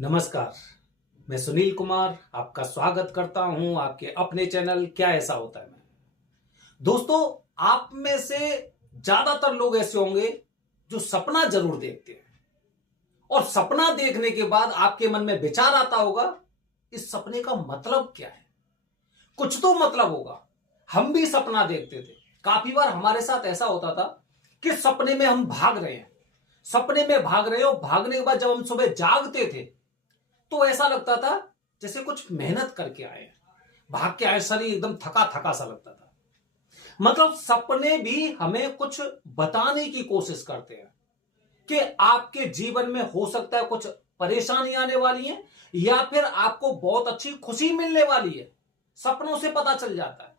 नमस्कार। मैं सुनील कुमार आपका स्वागत करता हूं आपके अपने चैनल क्या ऐसा होता है में। दोस्तों, आप में से ज्यादातर लोग ऐसे होंगे जो सपना जरूर देखते हैं और सपना देखने के बाद आपके मन में विचार आता होगा इस सपने का मतलब क्या है। कुछ तो मतलब होगा। हम भी सपना देखते थे। काफी बार हमारे साथ ऐसा होता था कि सपने में हम भाग रहे हैं, सपने में भाग रहे हो। भागने के बाद जब हम सुबह जागते थे तो ऐसा लगता था जैसे कुछ मेहनत करके आए हैं, भाग के आए, शरीर एकदम थका थका सा लगता था। मतलब सपने भी हमें कुछ बताने की कोशिश करते हैं कि आपके जीवन में हो सकता है कुछ परेशानी आने वाली है या फिर आपको बहुत अच्छी खुशी मिलने वाली है। सपनों से पता चल जाता है।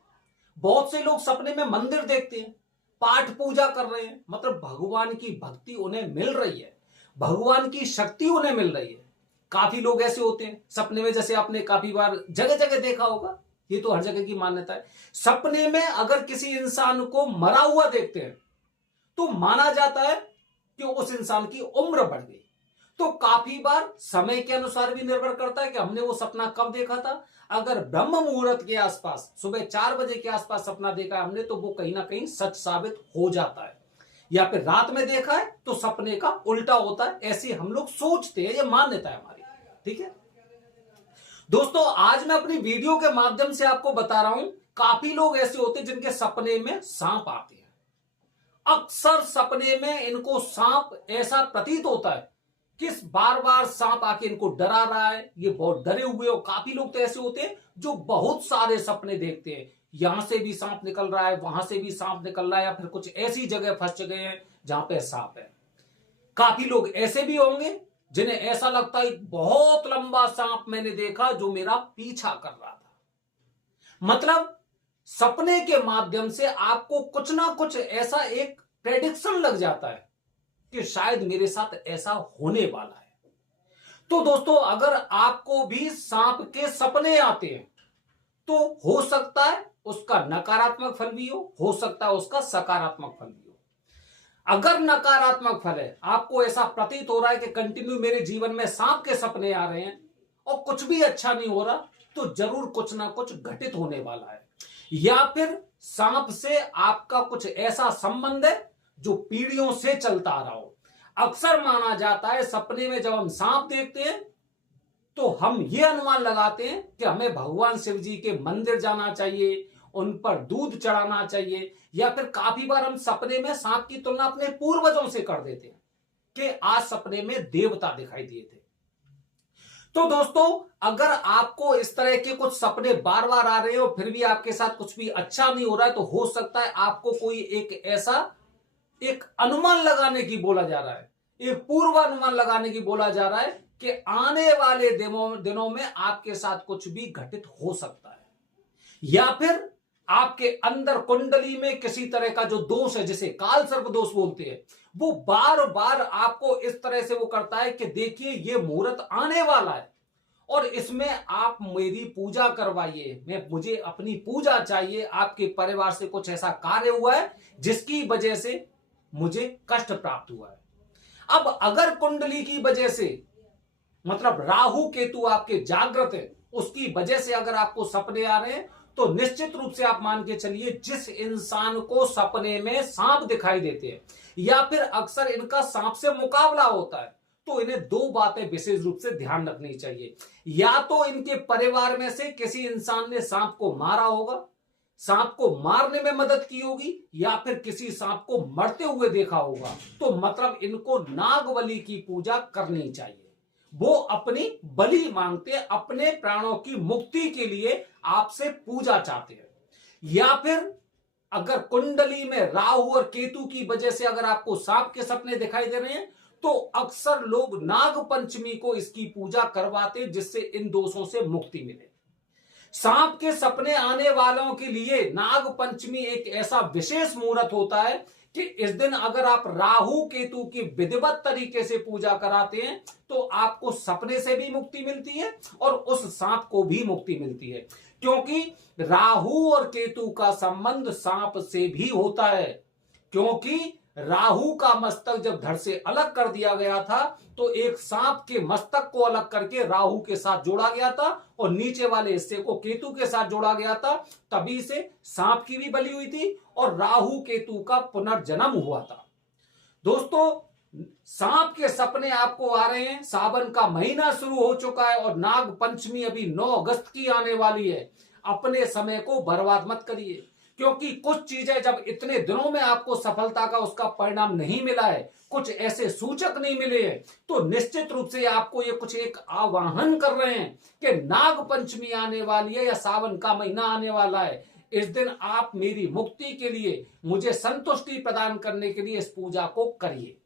बहुत से लोग सपने में मंदिर देखते हैं, पाठ पूजा कर रहे हैं, मतलब भगवान की भक्ति उन्हें मिल रही है, भगवान की शक्ति उन्हें मिल रही है। काफी लोग ऐसे होते हैं सपने में, जैसे आपने काफी बार जगह जगह देखा होगा, ये तो हर जगह की मान्यता है। सपने में अगर किसी इंसान को मरा हुआ देखते हैं तो माना जाता है कि उस इंसान की उम्र बढ़ गई। तो काफी बार समय के अनुसार भी निर्भर करता है कि हमने वो सपना कब देखा था। अगर ब्रह्म मुहूर्त के आसपास, सुबह 4 बजे के आसपास सपना देखा है हमने, तो वो कहीं ना कहीं सच साबित हो जाता है। या फिर रात में देखा है तो सपने का उल्टा होता है, ऐसे हम लोग सोचते हैं, ये मान्यता है हमारी। ठीक है दोस्तों, आज मैं अपनी वीडियो के माध्यम से आपको बता रहा हूं, काफी लोग ऐसे होते हैं जिनके सपने में सांप आते हैं। अक्सर सपने में इनको सांप ऐसा प्रतीत होता है कि बार बार सांप आके इनको डरा रहा है, ये बहुत डरे हुए हो। काफी लोग तो ऐसे होते हैं जो बहुत सारे सपने देखते हैं, यहां से भी सांप निकल रहा है, वहां से भी सांप निकल रहा है, या फिर कुछ ऐसी जगह फंस गए हैं जहां पे सांप है। काफी लोग ऐसे भी होंगे जिन्हें ऐसा लगता है बहुत लंबा सांप मैंने देखा जो मेरा पीछा कर रहा था। मतलब सपने के माध्यम से आपको कुछ ना कुछ ऐसा एक प्रेडिक्शन लग जाता है कि शायद मेरे साथ ऐसा होने वाला है। तो दोस्तों, अगर आपको भी सांप के सपने आते हैं तो हो सकता है उसका नकारात्मक फल भी हो सकता है उसका सकारात्मक फल भी हो। अगर नकारात्मक फल है, आपको ऐसा प्रतीत हो रहा है कि कंटिन्यू मेरे जीवन में सांप के सपने आ रहे हैं और कुछ भी अच्छा नहीं हो रहा, तो जरूर कुछ ना कुछ घटित होने वाला है। या फिर सांप से आपका कुछ ऐसा संबंध है जो पीढ़ियों से चलता आ रहा हो। अक्सर माना जाता है सपने में जब हम सांप देखते हैं तो हम ये अनुमान लगाते हैं कि हमें भगवान शिव जी के मंदिर जाना चाहिए, उन पर दूध चढ़ाना चाहिए। या फिर काफी बार हम सपने में सांप की तुलना अपने पूर्वजों से कर देते हैं कि आज सपने में देवता दिखाई दिए थे। तो दोस्तों, अगर आपको इस तरह के कुछ सपने बार बार आ रहे हो फिर भी आपके साथ कुछ भी अच्छा नहीं हो रहा है, तो हो सकता है आपको कोई एक अनुमान लगाने की बोला जा रहा है, एक पूर्वानुमान लगाने की बोला जा रहा है कि आने वाले दिनों में आपके साथ कुछ भी घटित हो सकता है। या फिर आपके अंदर कुंडली में किसी तरह का जो दोष है, जिसे काल सर्प दोष बोलते हैं, वो बार बार आपको इस तरह से वो करता है कि देखिए ये मुहूर्त आने वाला है और इसमें आप मेरी पूजा करवाइए, मुझे अपनी पूजा चाहिए। आपके परिवार से कुछ ऐसा कार्य हुआ है जिसकी वजह से मुझे कष्ट प्राप्त हुआ है। अब अगर कुंडली की वजह से, मतलब राहु केतु आपके जागृत है, उसकी वजह से अगर आपको सपने आ रहे हैं तो निश्चित रूप से आप मान के चलिए, जिस इंसान को सपने में सांप दिखाई देते हैं या फिर अक्सर इनका सांप से मुकाबला होता है, तो इन्हें 2 बातें विशेष रूप से ध्यान रखनी चाहिए। या तो इनके परिवार में से किसी इंसान ने सांप को मारा होगा, सांप को मारने में मदद की होगी, या फिर किसी सांप को मरते हुए देखा होगा। तो मतलब इनको नागबली की पूजा करनी चाहिए। वो अपनी बलि मांगते हैं, अपने प्राणों की मुक्ति के लिए आपसे पूजा चाहते हैं। या फिर अगर कुंडली में राहु और केतु की वजह से अगर आपको सांप के सपने दिखाई दे रहे हैं तो अक्सर लोग नाग पंचमी को इसकी पूजा करवाते हैं, जिससे इन दोषों से मुक्ति मिले। सांप के सपने आने वालों के लिए नाग पंचमी एक ऐसा विशेष मुहूर्त होता है कि इस दिन अगर आप राहु केतु की विधिवत तरीके से पूजा कराते हैं तो आपको सपने से भी मुक्ति मिलती है और उस सांप को भी मुक्ति मिलती है, क्योंकि राहु और केतु का संबंध सांप से भी होता है। क्योंकि राहु का मस्तक जब धड़ से अलग कर दिया गया था तो एक सांप के मस्तक को अलग करके राहु के साथ जोड़ा गया था और नीचे वाले हिस्से को केतु के साथ जोड़ा गया था। तभी से सांप की भी बलि हुई थी और राहु केतु का पुनर्जन्म हुआ था। दोस्तों, सांप के सपने आपको आ रहे हैं, सावन का महीना शुरू हो चुका है और नाग पंचमी अभी 9 अगस्त की आने वाली है। अपने समय को बर्बाद मत करिए, क्योंकि कुछ चीजें जब इतने दिनों में आपको सफलता का उसका परिणाम नहीं मिला है, कुछ ऐसे सूचक नहीं मिले हैं, तो निश्चित रूप से आपको ये कुछ एक आवाहन कर रहे हैं कि नाग पंचमी आने वाली है या सावन का महीना आने वाला है। इस दिन आप मेरी मुक्ति के लिए, मुझे संतुष्टि प्रदान करने के लिए इस पूजा को करिए।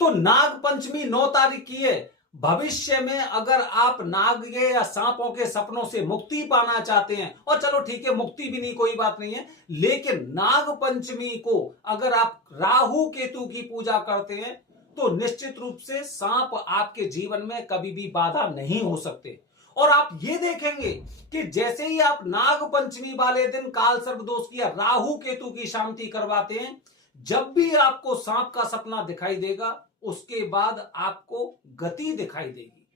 तो नाग पंचमी 9 तारीख की है। भविष्य में अगर आप नाग के या सांपों के सपनों से मुक्ति पाना चाहते हैं, और चलो ठीक है मुक्ति भी नहीं, कोई बात नहीं है, लेकिन नाग पंचमी को अगर आप राहु केतु की पूजा करते हैं तो निश्चित रूप से सांप आपके जीवन में कभी भी बाधा नहीं हो सकते। और आप ये देखेंगे कि जैसे ही आप नाग पंचमी वाले दिन काल सर्प दोष की या राहु केतु की शांति करवाते हैं, जब भी आपको सांप का सपना दिखाई देगा उसके बाद आपको गति दिखाई देगी,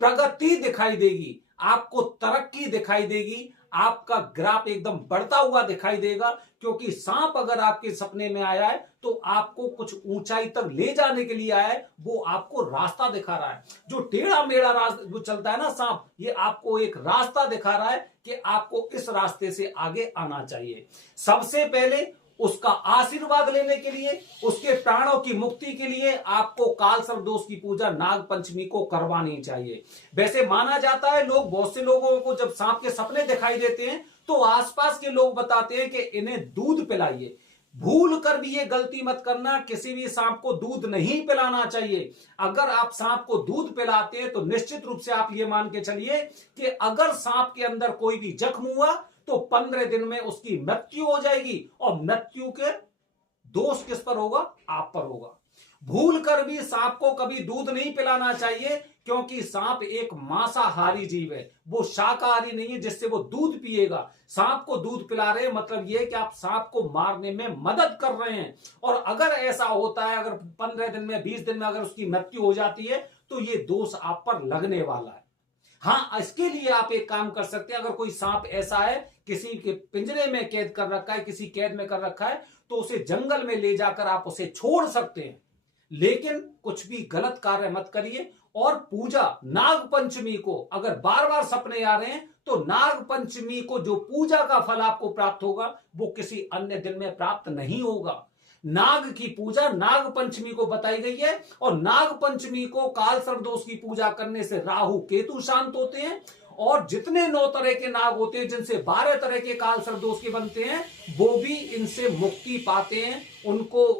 प्रगति दिखाई देगी, आपको तरक्की दिखाई देगी, आपका ग्राफ एकदम बढ़ता हुआ दिखाई देगा। क्योंकि सांप अगर आपके सपने में आया है तो आपको कुछ ऊंचाई तक ले जाने के लिए आया है, वो आपको रास्ता दिखा रहा है। जो टेढ़ा मेढ़ा रास्ता जो चलता है ना सांप, ये आपको एक रास्ता दिखा रहा है कि आपको इस रास्ते से आगे आना चाहिए। सबसे पहले उसका आशीर्वाद लेने के लिए, उसके प्राणों की मुक्ति के लिए आपको काल सर्प दोष की पूजा नाग पंचमी को करवानी चाहिए। वैसे माना जाता है, लोग, बहुत से लोगों को जब सांप के सपने दिखाई देते हैं तो आसपास के लोग बताते हैं कि इन्हें दूध पिलाइए। भूल कर भी ये गलती मत करना, किसी भी सांप को दूध नहीं पिलाना चाहिए। अगर आप सांप को दूध पिलाते हैं तो निश्चित रूप से आप ये मान के चलिए कि अगर सांप के अंदर कोई भी जख्म हुआ तो 15 दिन में उसकी मृत्यु हो जाएगी, और मृत्यु के दोष किस पर होगा? आप पर होगा। भूल कर भी सांप को कभी दूध नहीं पिलाना चाहिए, क्योंकि सांप एक मांसाहारी जीव है, वो शाकाहारी नहीं है जिससे वो दूध पिएगा। सांप को दूध पिला रहे मतलब ये कि आप सांप को मारने में मदद कर रहे हैं। और अगर ऐसा होता है, अगर 15 दिन में 20 दिन में अगर उसकी मृत्यु हो जाती है तो ये दोष आप पर लगने वाला है। हाँ, इसके लिए आप एक काम कर सकते हैं, अगर कोई सांप ऐसा है किसी के पिंजरे में कैद कर रखा है, किसी कैद में कर रखा है, तो उसे जंगल में ले जाकर आप उसे छोड़ सकते हैं, लेकिन कुछ भी गलत कार्य मत करिए। और पूजा नाग पंचमी को, अगर बार बार सपने आ रहे हैं तो नाग पंचमी को जो पूजा का फल आपको प्राप्त होगा वो किसी अन्य दिन में प्राप्त नहीं होगा। नाग की पूजा नाग पंचमी को बताई गई है, और नाग पंचमी को काल सर्प दोष की पूजा करने से राहु केतु शांत होते हैं, और जितने 9 तरह के नाग होते हैं, जिनसे 12 तरह के काल सर्प दोष के बनते हैं, वो भी इनसे मुक्ति पाते हैं, उनको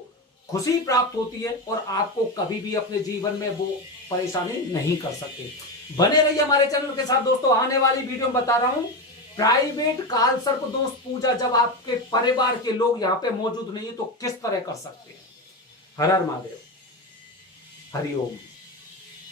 खुशी प्राप्त होती है, और आपको कभी भी अपने जीवन में वो परेशानी नहीं कर सकते। बने रहिए हमारे चैनल के साथ दोस्तों। आने वाली वीडियो में बता रहा हूं प्राइवेट काल सर्प दोष पूजा, जब आपके परिवार के लोग यहां पे मौजूद नहीं है तो किस तरह कर सकते हैं। हर हर महादेव, हरिओम।